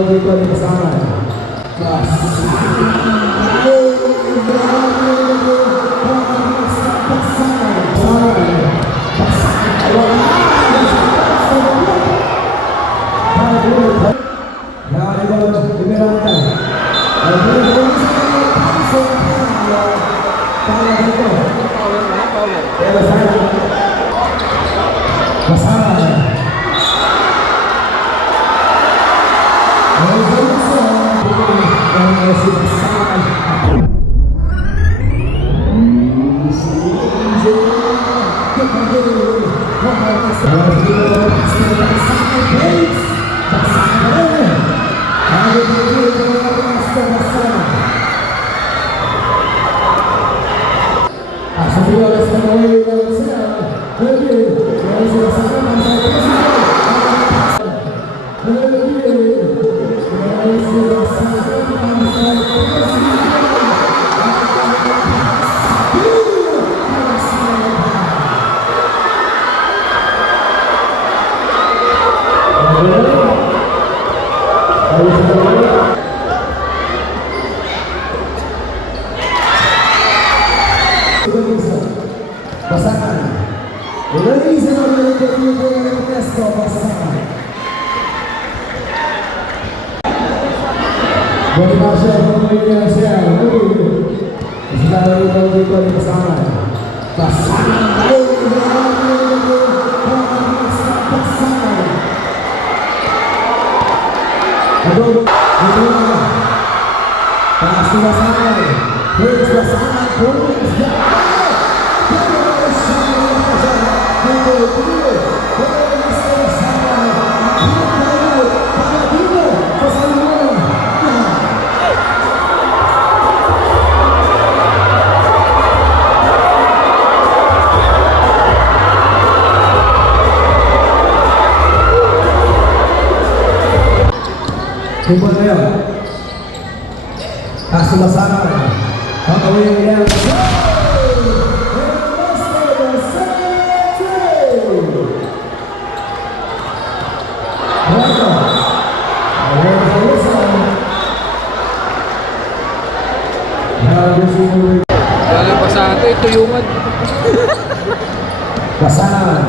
Dito ni pasangan. Pasangan. Ladies and gentlemen, Ernesto Pasangan. Buat Marsha, pemiliknya siapa? Sudah lalu dito ni Pasangan. Pasangan. Aduh, pasti Pasangan. Please Pasangan, please. Coba saya kasih pasangan yang galing pa sa ato, ito yung pasangan.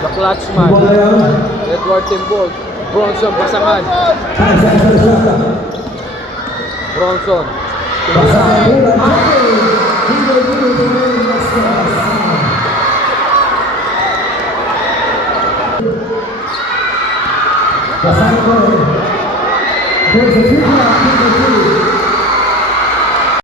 The Clutchman, Edward Timbold, Bronson Pasangan, Bronson.